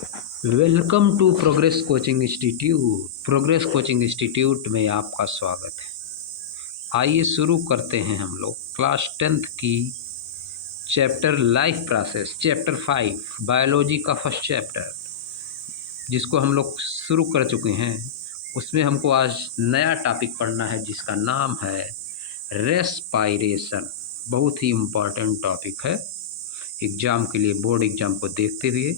Welcome to Progress Coaching Institute. Progress Coaching Institute में आपका स्वागत है। आइए शुरू करते हैं हम लोग क्लास 10th की chapter life process, chapter 5 biology का फर्स्ट चैप्टर, जिसको हम लोग शुरू कर चुके हैं। उसमें हमको आज नया टॉपिक पढ़ना है जिसका नाम है रेस्पायरेशन। बहुत ही इम्पोर्टेंट टॉपिक है एग्ज़ाम के लिए, बोर्ड एग्ज़ाम को देखते हुए।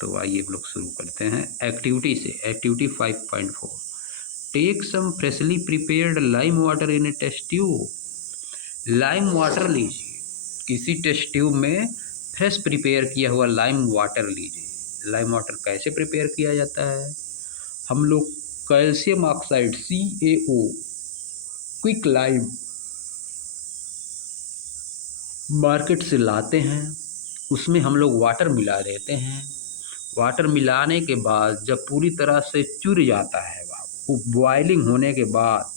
तो आइए हम लोग शुरू करते हैं एक्टिविटी से। Activity 5.4, take some freshly prepared lime water in a test tube. Lime water लीजिए, किसी टेस्ट ट्यूब में फ्रेश प्रिपेयर किया हुआ लाइम वाटर लीजिए। लाइम वाटर कैसे प्रिपेयर किया जाता है? हम लोग calcium oxide CaO, quick lime market से लाते हैं, उसमें हम लोग वाटर मिला देते हैं। वाटर मिलाने के बाद जब पूरी तरह से चुर जाता है, वो बॉइलिंग होने के बाद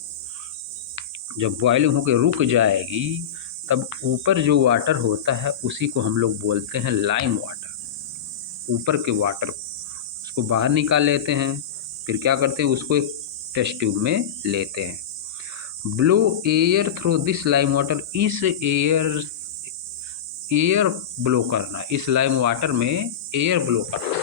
जब बॉइलिंग होकर रुक जाएगी, तब ऊपर जो वाटर होता है उसी को हम लोग बोलते हैं लाइम वाटर। ऊपर के वाटर उसको बाहर निकाल लेते हैं, फिर क्या करते हैं, उसको एक टेस्ट ट्यूब में लेते हैं। Blow air through this lime water, इस एयर ब्लो करना, इस लाइम वाटर में एयर ब्लो करना।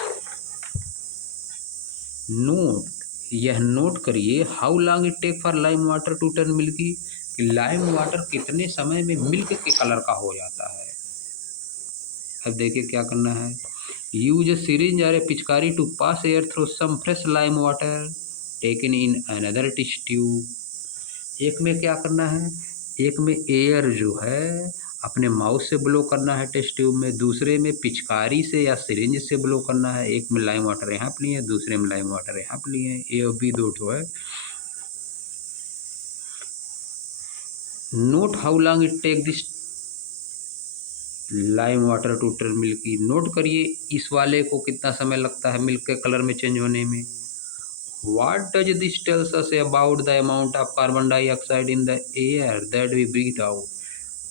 नोट, यह नोट करिए, how long it take for lime water to turn milky, कि लाइम वाटर कितने समय में मिल्क के कलर का हो जाता है। अब देखिए क्या करना है। यूज ए सिरिंज और ए पिचकारी to pass air through some fresh lime water taken in another test tube. एक में क्या करना है, एक में एयर जो है अपने माउथ से ब्लो करना है टेस्ट ट्यूब में, दूसरे में पिचकारी से या सिरिंज से ब्लो करना है। एक में लाइम वाटर यहाँ पर लिए, दूसरे में लाइम वाटर यहाँ पर लिए। ए और बी दो ठो है। Note how long it take this lime water to turn milky, note करिए इस वाले को कितना समय लगता है मिल्क के कलर में चेंज होने में। What does this tells us about the amount of carbon dioxide in the air that we breathe out?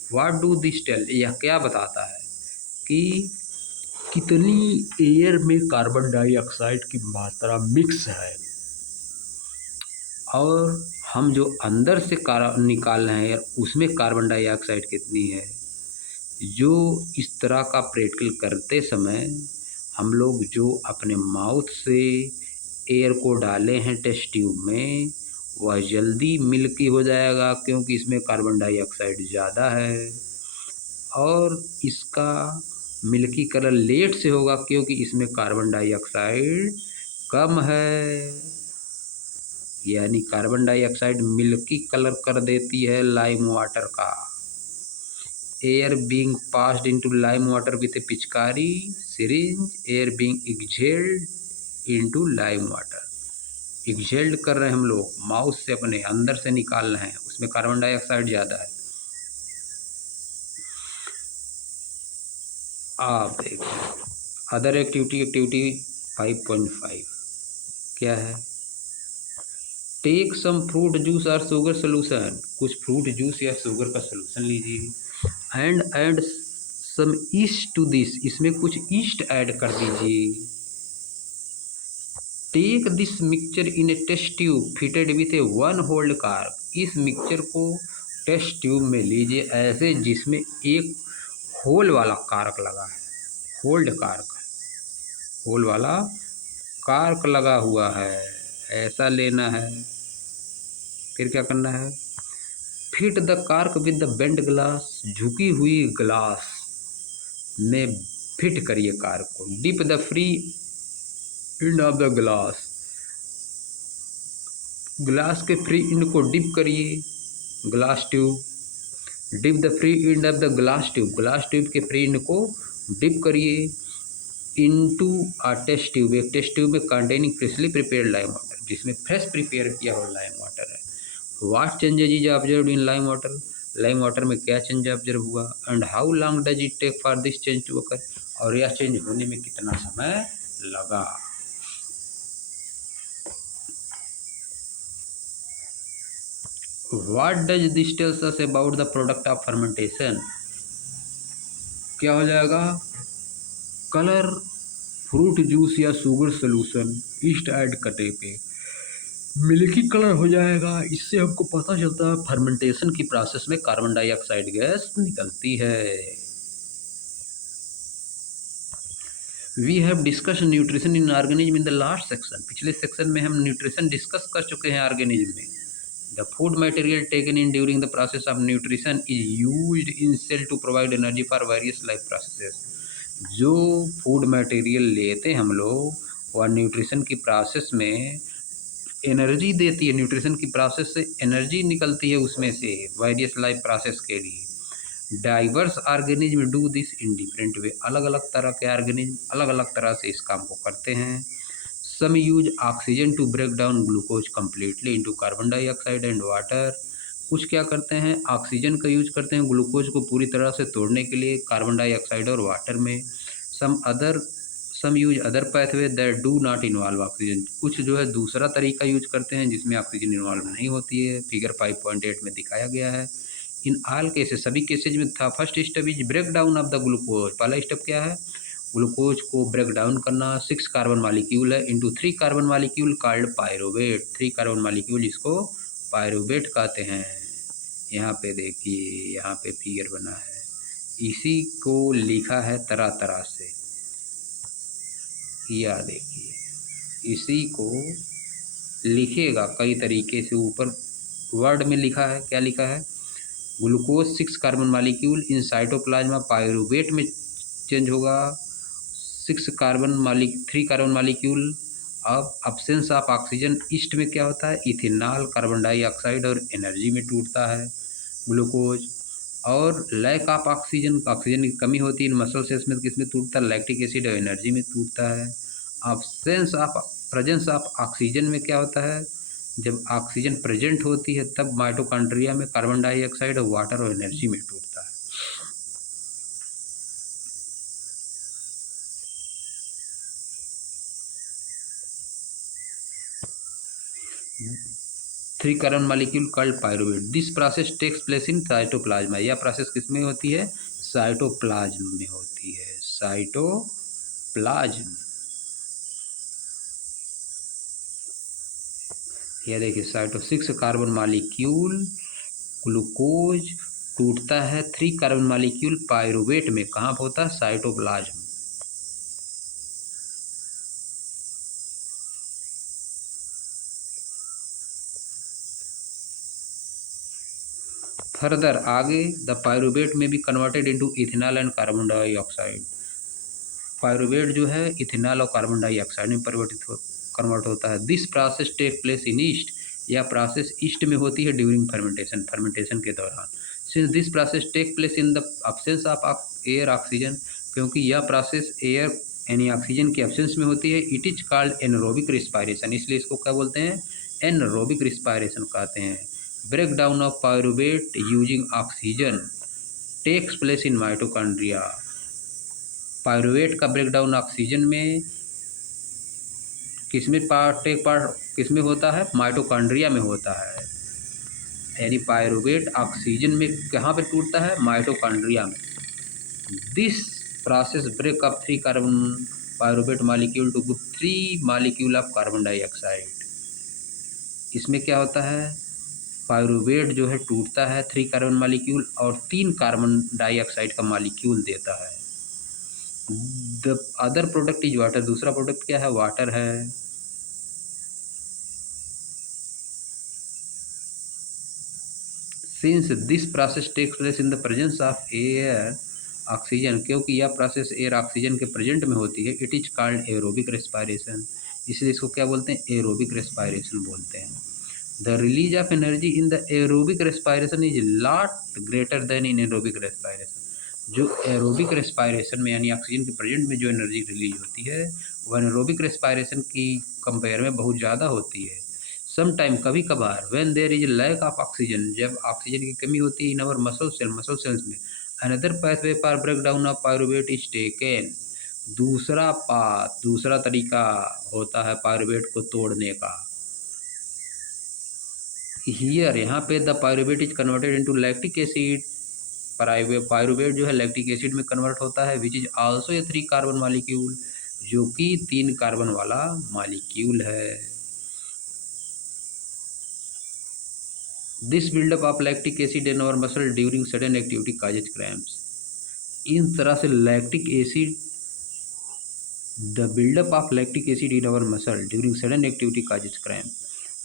What do this tell? यह क्या बताता है कि कितनी एयर में कार्बन डाइऑक्साइड की मात्रा मिक्स है, और हम जो अंदर से निकाल रहे हैं उसमें कार्बन डाइऑक्साइड कितनी है। जो इस तरह का प्रैक्टिकल करते समय हम लोग जो अपने माउथ से एयर को डाले हैं टेस्ट ट्यूब में, वह जल्दी मिल्की हो जाएगा क्योंकि इसमें कार्बन डाइऑक्साइड ज़्यादा है, और इसका मिल्की कलर लेट से होगा क्योंकि इसमें कार्बन डाइऑक्साइड कम है। यानी कार्बन डाइऑक्साइड मिल्की कलर कर देती है लाइम वाटर का। Air being passed into lime water with a पिचकारी syringe, air being exhaled into lime water. Exhaled कर रहे हैं हम लोग, माउथ से अपने अंदर से निकाल रहे हैं, उसमें कार्बन डाइऑक्साइड ज़्यादा है। आप देखिए अदर एक्टिविटी, एक्टिविटी 5.5 क्या है। टेक सम फ्रूट जूस और शुगर सोल्यूशन, कुछ फ्रूट जूस या शुगर का सोल्यूशन लीजिए। And some yeast to this, इसमें कुछ ईस्ट ऐड कर दीजिए। Take this mixture in a test tube fitted with a 1 holed cork, इस मिक्सचर को टेस्ट ट्यूब में लीजिए ऐसे जिसमें एक होल वाला कार्क लगा है, होल्ड कार्क, होल वाला कार्क लगा हुआ है, ऐसा लेना है। फिर क्या करना है, fit the cork with the bend glass, झुकी हुई ग्लास में फिट करिए कार्क को। Dip the free end of the glass, glass के फ्री एंड को डिप करिए glass tube. Dip the free end of the glass tube, glass tube के free end को डिप करिए इनटू अ टेस्ट ट्यूब, एक test tube में containing freshly prepared lime water, जिसमें fresh prepare किया हुआ लाइम वाटर है। What changes is observed in lime water, lime water में क्या चेंज ऑब्जर्व हुआ। And how long does it take for this change to occur, और यह change होने में कितना समय लगा। What does this tells us about the product of fermentation, क्या हो जाएगा, कलर फ्रूट जूस या शुगर सोल्यूशन ईस्ट ऐड करने पे मिल्की कलर हो जाएगा। इससे हमको पता चलता है फर्मेंटेशन की प्रोसेस में कार्बन डाइऑक्साइड गैस निकलती है। We have discuss nutrition in organism in the last section. पिछले सेक्शन में हम न्यूट्रिशन डिस्कस कर चुके हैं ऑर्गेनिज्म में। The food material taken in during the process of nutrition is used in cell to provide energy for various life processes. जो food material लेते हैं हम लोग वह न्यूट्रिशन की प्रोसेस में एनर्जी देती है। न्यूट्रिशन की प्रोसेस से एनर्जी निकलती है उसमें से वेरियस लाइफ प्रोसेस के लिए। Diverse organism do this in different way. अलग अलग तरह के ऑर्गेनिज्म अलग अलग तरह से इस काम को करते हैं। Some use oxygen to break down glucose completely into carbon dioxide and water. कुछ क्या करते हैं, ऑक्सीजन का यूज करते हैं ग्लूकोज को पूरी तरह से तोड़ने के लिए कार्बन डाइऑक्साइड और वाटर में। Some use other pathway that do not involve oxygen. कुछ जो है दूसरा तरीका यूज करते हैं जिसमें ऑक्सीजन इन्वॉल्व नहीं होती है। फिगर 5.8 में दिखाया गया है। इन ऑल केसेस, सभी केसेज में था first step is break down of the glucose. पहला स्टेप क्या है, ग्लूकोज को ब्रेक डाउन करना। 6 कार्बन मालिक्यूल है into 3 carbon molecule called pyruvate. 3 carbon molecule इसको पायरुवेट कहते हैं। यहाँ पे देखिए, यहाँ पे फिगर बना है, इसी को लिखा है तरह तरह से। या देखिए, इसी को लिखेगा कई तरीके से। ऊपर वर्ड में लिखा है, क्या लिखा है, ग्लूकोज 6 कार्बन मालिक्यूल इन साइटोप्लाज्मा पायरुवेट में चेंज होगा 3 कार्बन मालिक्यूल। अब अब्सेंस ऑफ ऑक्सीजन ईस्ट में क्या होता है, इथेनॉल, कार्बन डाइऑक्साइड और एनर्जी में टूटता है ग्लूकोज। और लैक ऑफ ऑक्सीजन, ऑक्सीजन की कमी होती है इन मसल सेल्स में, किस में टूटता है, लैक्टिक एसिड और एनर्जी में टूटता है। प्रेजेंस ऑफ ऑक्सीजन में क्या होता है, जब ऑक्सीजन प्रेजेंट होती है तब माइटोकॉन्ड्रिया में कार्बन डाइऑक्साइड और वाटर और एनर्जी में टूटता है। Three carbon molecule called pyruvate. This process takes place in cytoplasm. यह प्रोसेस किसमें होती है, साइटोप्लाज्म में होती है। साइटोप्लाज्म, यह देखिए, 6 कार्बन मालिक्यूल ग्लूकोज टूटता है 3 कार्बन मालिक्यूल पायरुवेट में। कहाँ पर होता है, साइटोप्लाज्म। फर्दर आगे, द पायरुवेट में भी converted into ethanol and carbon dioxide. Pyruvate जो है इथेनॉल और कार्बन डाइऑक्साइड में कन्वर्ट होता है। This process take place in yeast. यह प्रोसेस ईस्ट में होती है ड्यूरिंग फर्मेंटेशन, फर्मेंटेशन के दौरान। Since this process take place in the absence of air oxygen, क्योंकि यह प्रोसेस एयर यानी ऑक्सीजन की एब्सेंस में होती है, it is called anaerobic respiration. इसलिए इसको क्या बोलते हैं, एनरोबिक रिस्पायरेशन कहते हैं। Break down of pyruvate using oxygen takes place in mitochondria. Pyruvate का ब्रेकडाउन ऑक्सीजन में किसमें किसमें होता है, माइटोकॉन्ड्रिया में होता है। यानी पायरुवेट ऑक्सीजन में कहाँ पे टूटता है, माइटोकॉन्ड्रिया में। This process break up 3 carbon pyruvate molecule to 3 molecule of carbon dioxide. इसमें क्या होता है, पायरुवेट जो है टूटता है 3 कार्बन मालिक्यूल और 3 कार्बन डाइऑक्साइड का मालिक्यूल देता है। The other product is water. दूसरा प्रोडक्ट क्या है, वाटर है। Since this process takes place in the presence of air oxygen, क्योंकि यह प्रोसेस एयर ऑक्सीजन के प्रेजेंट में होती है, it is called aerobic respiration. इसलिए इसको क्या बोलते हैं, एरोबिक रेस्पायरेशन बोलते हैं। The release of energy in the aerobic respiration is lot greater than in aerobic respiration. जो एरोबिक रेस्पायरेशन में यानी ऑक्सीजन के प्रेजेंट में जो एनर्जी रिलीज होती है वह एरोबिक रेस्पायरेशन की कंपेयर में बहुत ज़्यादा होती है। सम टाइम, कभी कभार, when there is lack of oxygen, जब ऑक्सीजन की कमी होती है इन आवर मसल सेल्स में, another pathway for break down of pyruvate is taken. दूसरा तरीका होता है पायरुवेट को तोड़ने का। हियर, यहाँ पे, the pyruvate is converted into lactic acid. Pyruvate जो है लैक्टिक एसिड में कन्वर्ट होता है, which is also a 3 carbon molecule. जो कि 3 कार्बन वाला मॉलिक्यूल है। This buildup of lactic acid in our muscle during sudden activity causes cramps. इस तरह से lactic acid, the buildup of lactic acid in our muscle during sudden activity causes cramp.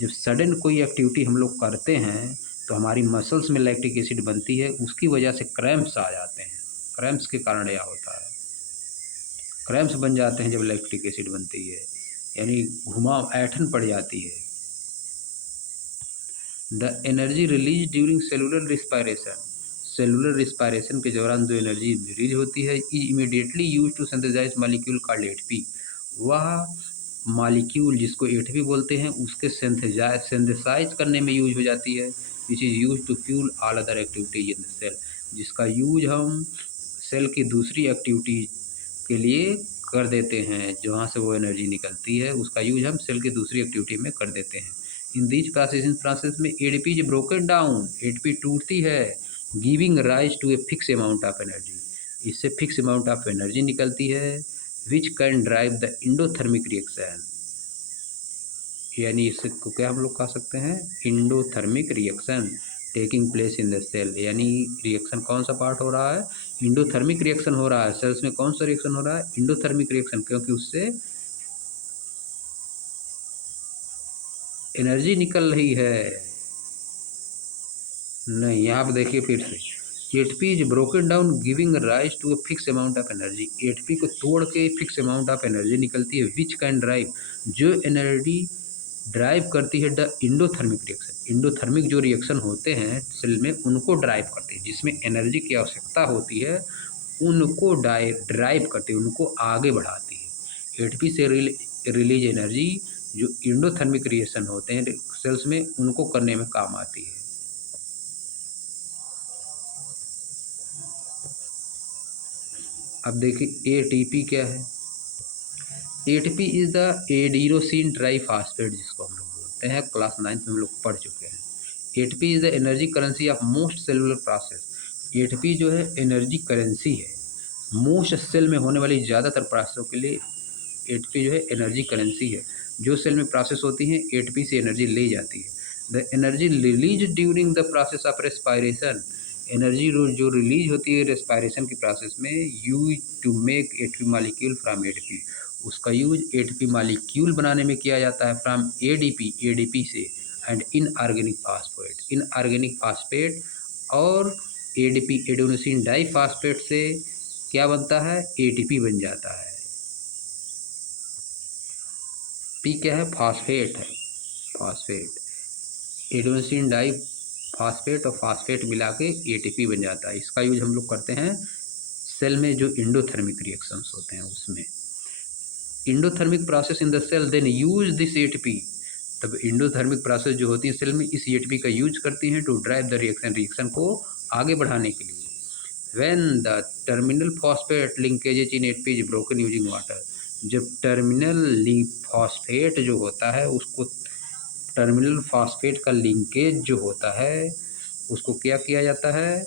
जब sudden कोई activity हम लोग करते हैं तो हमारी मसल्स में लैक्टिक एसिड बनती है, उसकी वजह से क्रैम्प्स आ जाते हैं। क्रैम्प्स के कारण यह होता है, क्रैम्प्स बन जाते हैं जब लैक्टिक एसिड बनती है, यानी घुमाव ऐंठन पड़ जाती है। The energy release during cellular respiration. Cellular respiration के दौरान जो एनर्जी रिलीज होती है is immediately use to synthesize molecule called ATP. वह मॉलिक्यूल जिसको एटीपी बोलते हैं उसके सिंथेसाइज करने में यूज हो जाती है, which is use to fuel all other activities in the cell. जिसका यूज हम सेल की दूसरी एक्टिविटी के लिए कर देते हैं, जहाँ से वो एनर्जी निकलती है उसका यूज हम सेल की दूसरी एक्टिविटी में कर देते हैं। इन दिस प्रोसेस में ATP is broken down, ATP टूटती है, giving rise to a fix amount of energy. इससे फिक्स अमाउंट ऑफ एनर्जी निकलती है, which can drive the endothermic reaction. यानी इसको क्या हम लोग कह सकते हैं, endothermic reaction taking place in the cell. यानी रिएक्शन कौन सा पार्ट हो रहा है, इंडोथर्मिक रिएक्शन हो रहा है। सेल्स में कौन सा रिएक्शन हो रहा है, इंडोथर्मिक रिएक्शन, क्योंकि उससे एनर्जी निकल रही है। नहीं, यहाँ पर देखिए फिर से, ATP is broken down giving rise to a fix amount of energy. ATP को तोड़ के फिक्स अमाउंट ऑफ एनर्जी निकलती है, विच कैन ड्राइव, जो एनर्जी ड्राइव करती है द इंडोथर्मिक रिएक्शन। इंडोथर्मिक जो रिएक्शन होते हैं सेल में उनको ड्राइव करती है, जिसमें एनर्जी की आवश्यकता होती है उनको ड्राइव करती है, उनको आगे बढ़ाती है। एटीपी से रिलीज एनर्जी जो इंडोथर्मिक रिएक्शन होते हैं सेल्स में उनको करने में काम आती है। अब देखिए एटीपी क्या है। ATP is the adenosine triphosphate, जिसको हम लोग बोलते हैं, क्लास 9 में हम लोग पढ़ चुके हैं। ATP is the energy currency of most cellular process. ATP जो है एनर्जी करेंसी है मोस्ट सेल में होने वाली ज़्यादातर प्रोसेसों के लिए। एटीपी जो है एनर्जी करेंसी है, जो सेल में प्रोसेस होती हैं एटीपी से एनर्जी ले जाती है। The energy release during the process of respiration. Energy जो रिलीज होती है रेस्पायरेशन की प्रोसेस में, use to make ATP molecule from ATP. उसका यूज एटीपी मॉलिक्यूल बनाने में किया जाता है फ्रॉम एडीपी, एडीपी से, and inorganic phosphate, inorganic phosphate और एडीपी एडेनोसिन डाइफॉस्फेट से क्या बनता है, एटीपी बन जाता है। पी क्या है, फास्फेट है, फास्फेट, एडेनोसिन डाई फास्फेट और फास्फेट मिला के एटीपी बन जाता है। इसका यूज हम लोग करते हैं सेल में जो इंडोथर्मिक रिएक्शंस होते हैं उसमें। Endothermic process in the cell then use this ATP. तब इंडोथर्मिक प्रोसेस जो होती है सेल में इस एटीपी का यूज करती हैं to drive the reaction, reaction को आगे बढ़ाने के लिए। When the terminal phosphate linkages in ATP is broken using water. जब टर्मिनल फॉस्फेट जो होता है उसको, टर्मिनल फॉस्फेट का लिंकेज जो होता है उसको क्या किया जाता है,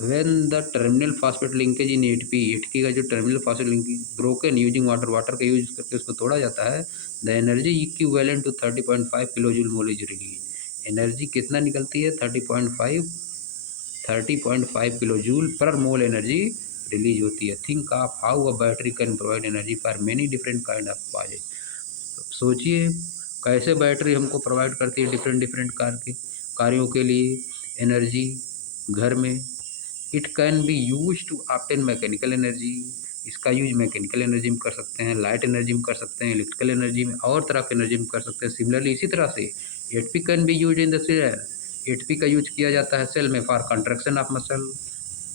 when the terminal phosphate linkage in ATP, ATP का जो terminal phosphate linkage broken using water, water का यूज करके उसको तोड़ा जाता है। The energy equivalent to 30.5 kilo joule mole is release. Energy कितना निकलती है, 30.5 किलो जूल पर मोल एनर्जी रिलीज होती है। Think of how a battery can provide energy for many different kind of causes. सोचिए कैसे बैटरी हमको प्रोवाइड करती है डिफरेंट डिफरेंट कार्यों के लिए एनर्जी घर में। It can be use to obtain mechanical energy. इसका यूज मैकेनिकल एनर्जी में कर सकते हैं, लाइट एनर्जी में कर सकते हैं, इलेक्ट्रिकल एनर्जी में और तरह की एनर्जी में कर सकते हैं। सिमिलरली इसी तरह से ATP can be use in the cell. ATP का यूज किया जाता है सेल में for contraction of muscle,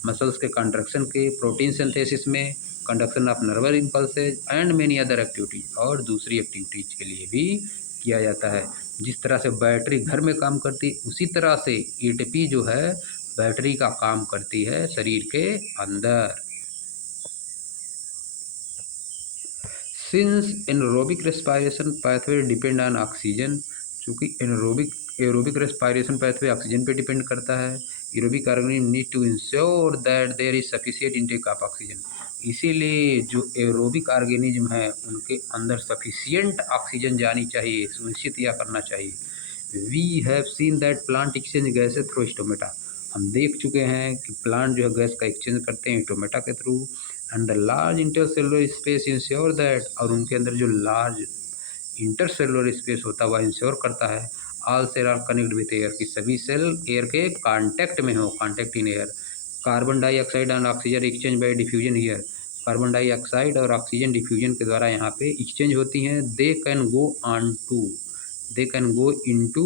muscles के कंट्रक्शन के, प्रोटीन सिंथेसिस में, conduction of nerval impulses and many other activities, और दूसरी एक्टिविटीज़ के लिए भी किया जाता है। जिस तरह से बैटरी घर में काम करती है उसी तरह से एटीपी जो है बैटरी का काम करती है शरीर के अंदर। Since anaerobic respiration pathway depend on oxygen, चूँकि एरोबिक रेस्पायरेशन पाथवे ऑक्सीजन पे डिपेंड करता है। Aerobic organism need to ensure that there is sufficient intake of oxygen. इसीलिए जो एरोबिक ऑर्गेनिज्म है उनके अंदर सफिशिएंट ऑक्सीजन जानी चाहिए, सुनिश्चित यह करना चाहिए। We have seen that plant exchange gases through stomata. हम देख चुके हैं कि प्लांट जो है गैस का एक्सचेंज करते हैं स्टोमेटा के through. And the large intercellular space ensure that, और उनके अंदर जो लार्ज इंटरसेलुलर स्पेस होता है वह इंश्योर करता है all cell are connect with air, कि सभी सेल एयर के कांटेक्ट में हो, contact in air. Carbon dioxide and oxygen exchange by diffusion here. Carbon dioxide और ऑक्सीजन डिफ्यूजन के द्वारा यहाँ पे एक्सचेंज होती हैं। They can go into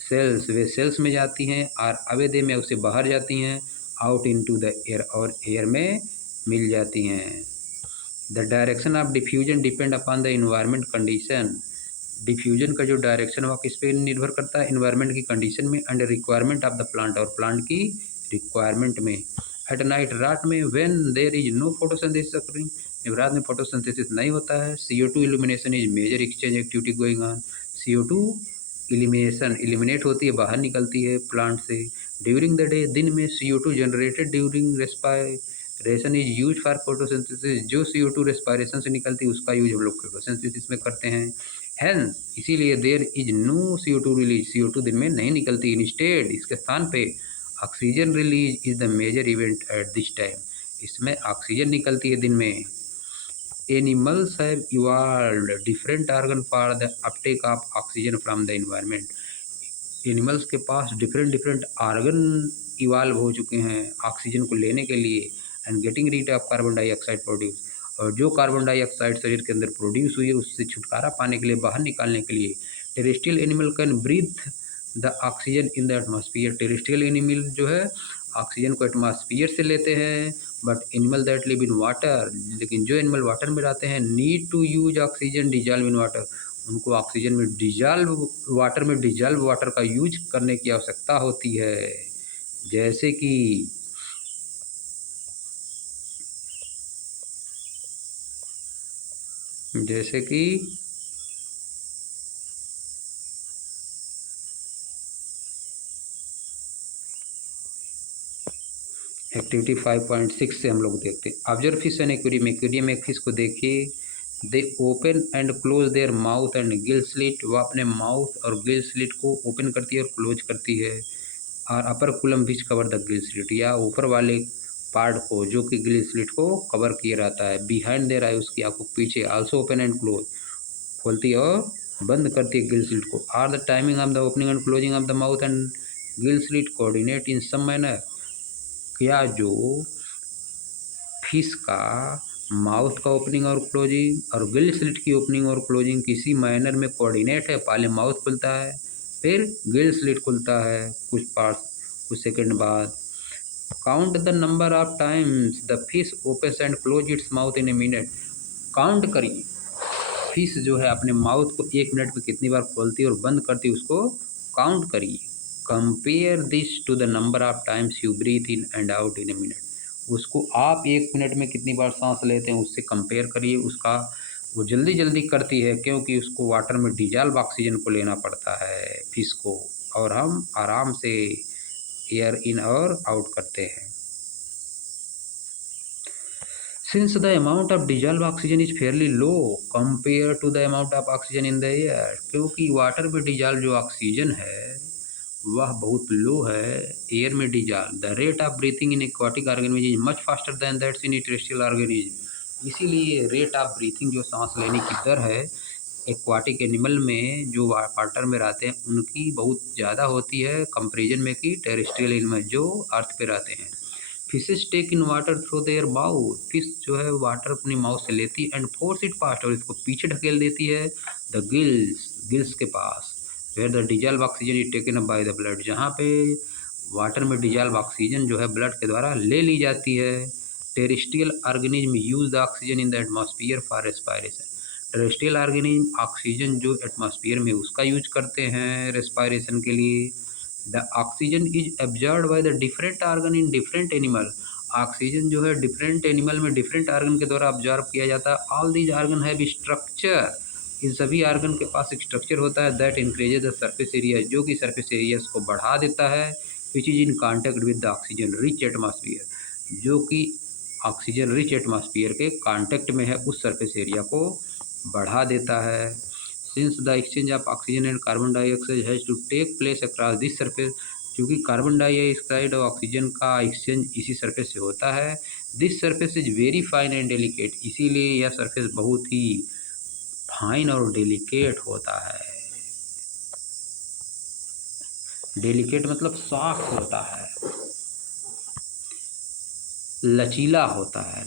cells, वे सेल्स में जाती हैं, और अवे दे में उससे बाहर जाती हैं, आउट इनटू द एयर, और एयर में मिल जाती हैं। The direction of diffusion depend upon the environment condition. Diffusion का जो डायरेक्शन वह किस पे निर्भर करता है, इन्वायरमेंट की कंडीशन में, and requirement of the plant, और प्लांट की रिक्वायरमेंट में। एट नाइट, रात में, when there is no photosynthesis occurring, जब रात में फोटोसिंथेसिस नहीं होता है, CO2 elimination is major exchange activity going on. CO2 eliminate होती है, बाहर निकलती है प्लांट से। ड्यूरिंग द डे, दिन में CO2 generated during respiration is use for photosynthesis, जो CO2 रेस्पायरेशन से निकलती है उसका यूज हम लोग फोटोसिंथेसिस में करते हैं। हेंस, इसीलिए there is no CO2 release, CO2 दिन में नहीं निकलती। इंस्टेड, इसके स्थान पे oxygen release is the major event at this time, इसमें ऑक्सीजन निकलती है दिन में। Animals have evolved different organ for the uptake of oxygen from the environment. Animals के पास डिफरेंट ऑर्गन इवॉल्व हो चुके हैं ऑक्सीजन को लेने के लिए। And getting read of carbon dioxide produce, और जो कार्बन डाइऑक्साइड शरीर के अंदर प्रोड्यूस हुई है उससे छुटकारा पाने के लिए, बाहर निकालने के लिए। Terrestrial animal can breathe the oxygen in the atmosphere. Terrestrial animal जो है ऑक्सीजन को एटमॉस्फेयर से लेते हैं, but animal that live in water, लेकिन जो एनिमल वाटर में रहते हैं, need to use oxygen dissolve in water, उनको ऑक्सीजन में डिजॉल्व वाटर का यूज करने की आवश्यकता होती है। जैसे कि एक्टिविटी 5.6 से हम लोग देखते हैं। Observe fish and aquarium. Aquarium में फिश को देखिए। दे open and close their mouth and gill slit, वह अपने माउथ और गिल स्लिट को ओपन करती है और क्लोज करती है। और operculum fish cover the gill slit, या ऊपर वाले पार्ट को जो कि गिल स्लिट को कवर किए रहता है। बिहाइंड देयर आई, उसकी आंखों पीछे, आल्सो ओपन एंड क्लोज, खोलती है और बंद करती है गिल स्लिट को। Are the timing of the opening and closing of the mouth and gill slit coordinate in some manner, क्या जो फिश का माउथ का ओपनिंग और क्लोजिंग और गिल स्लिट की ओपनिंग और क्लोजिंग किसी मैनर में कोऑर्डिनेट है। पहले माउथ खुलता है, फिर गिल स्लिट खुलता है कुछ सेकंड बाद। Count the number of times the fish opens and close its mouth in a minute. Count करिए, फिश जो है अपने माउथ को 1 मिनट में कितनी बार खोलती है और बंद करती है, उसको काउंट करिए। Compare this to the number of times you breathe in and out in a minute, उसको आप 1 मिनट में कितनी बार सांस लेते हैं उससे कंपेयर करिए। उसका वो जल्दी जल्दी करती है क्योंकि उसको वाटर में डिजॉल्व ऑक्सीजन को लेना पड़ता है फिश को, और हम आराम से एयर इन और आउट करते हैं। Since the amount of dissolved oxygen is fairly low compared to the amount of oxygen in the air, क्योंकि वाटर में डिजॉल्व जो ऑक्सीजन है वह बहुत लो है एयर में dissolve. The rate of breathing in aquatic organism is much faster than that's in terrestrial organism. इसीलिए rate of breathing जो सांस लेने की दर है एक्वाटिक एनिमल में जो वाटर में रहते हैं उनकी बहुत ज़्यादा होती है कंपेरिजन में कि टेरेस्ट्रियल एनिमल जो अर्थ पे रहते हैं। Fishes take in water through their mouth, fish जो है वाटर अपनी माउथ से लेती है एंड फोर्स इट पास्ट, और इसको पीछे ढकेल देती है द गिल्स के पास, where the dissolve oxygen is taken up by the blood, जहाँ पे वाटर में डिजॉल्व ऑक्सीजन जो है ब्लड के द्वारा ले ली जाती है। Terrestrial organism use the oxygen in the atmosphere for respiration. Terrestrial organism oxygen जो एटमॉस्फेयर में उसका यूज करते हैं रेस्पायरेशन के लिए। The oxygen is absorbed by the different organ in different animal, oxygen जो है डिफरेंट एनिमल में डिफरेंट ऑर्गन के द्वारा ऑब्जॉर्व किया जाता है। All these organ have structure, इन सभी ऑर्गन के पास एक स्ट्रक्चर होता है that increases the surface area, जो कि सरफेस एरियाज को बढ़ा देता है, which is in contact with the oxygen rich atmosphere, जो कि ऑक्सीजन रिच एटमॉस्फेयर के कांटेक्ट में है उस सरफेस एरिया को बढ़ा देता है। Since the exchange of oxygen and carbon dioxide has to take place across this surface, क्योंकि कार्बन डाइऑक्साइड और ऑक्सीजन का एक्सचेंज इसी सरफेस से होता है। This surface is very fine and delicate, इसीलिए यह सरफेस बहुत ही फाइन और डेलिकेट होता है। डेलिकेट मतलब सॉफ्ट होता है, लचीला होता है।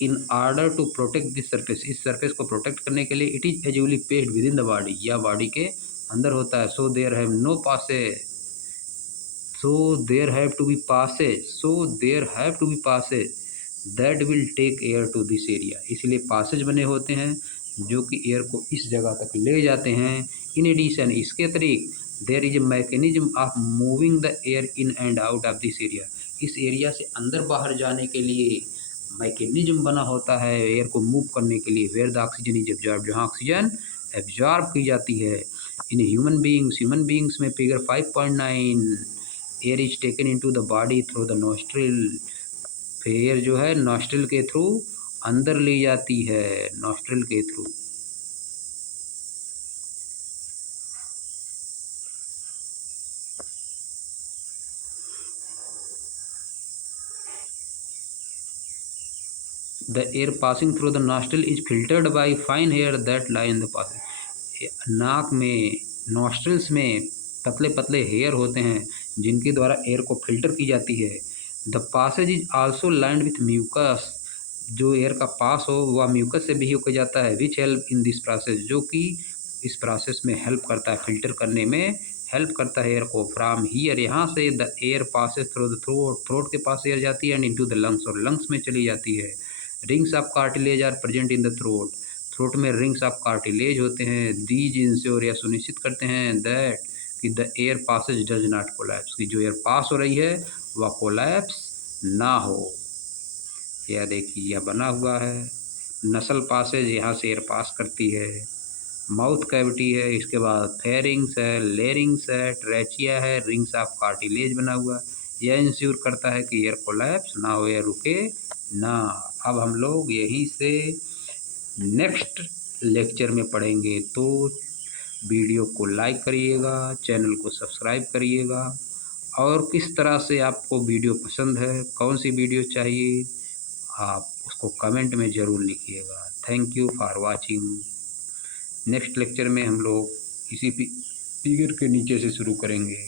In order to protect this surface, इस सरफेस को प्रोटेक्ट करने के लिए it is usually placed within the body, या बॉडी के अंदर होता है। So there have no passages, so there have to be passages, so there have to be passages that will take air to this area, इसलिए passages बने होते हैं जो कि एयर को इस जगह तक ले जाते हैं। इन एडिशन, इसके अतिरिक्त there is a mechanism of moving the air in and out of this area, इस एरिया से अंदर बाहर जाने के लिए मैकेनिज्म बना होता है एयर को मूव करने के लिए। Where the oxygen is absorb, जहाँ ऑक्सीजन एब्जॉर्ब की जाती है। इन ह्यूमन बींग्स में figure 5.9 air is taken into the body through the nostril, air जो है नोस्ट्रिल के थ्रू अंदर ली जाती है, नोस्ट्रिल के through. The air passing through the nostril is filtered by fine hair that lie in the passage, नाक में nostrils में पतले पतले हेयर होते हैं जिनके द्वारा एयर को फिल्टर की जाती है। The passage is also lined with mucus, जो एयर का पास हो वह म्यूकस से भी होकर जाता है। Which help in this process, जो कि इस प्रोसेस में हेल्प करता है, फिल्टर करने में हेल्प करता है एयर को। फ्राम हीयर, यहाँ से the air passes through the throat, throat के पास एयर जाती है एंड इनटू द लंग्स, और लंग्स में चली जाती है। Rings of cartilage are present in the throat, throat में रिंग्स ऑफ कार्टिलेज होते हैं। दीज इंश्योर, या सुनिश्चित करते हैं दैट कि the air passage does not collapse, कि जो एयर पास हो रही है वह कोलैप्स ना हो। यह देखिए यह बना हुआ है, नसल पासेज यहाँ से एयर पास करती है। माउथ कैविटी है, इसके बाद फेरिंग्स है, लेरिंग्स है, ट्रेचिया है, रिंग्स ऑफ कार्टिलेज बना हुआ। यह इंश्योर करता है कि एयर कोलैप्स ना हो या रुके ना। अब हम लोग यहीं से नेक्स्ट लेक्चर में पढ़ेंगे, तो वीडियो को लाइक करिएगा, चैनल को सब्सक्राइब करिएगा, और किस तरह से आपको वीडियो पसंद है, कौन सी वीडियो चाहिए, आप उसको कमेंट में ज़रूर लिखिएगा। Thank you for watching. Next lecture में हम लोग इसी फिगर के नीचे से शुरू करेंगे।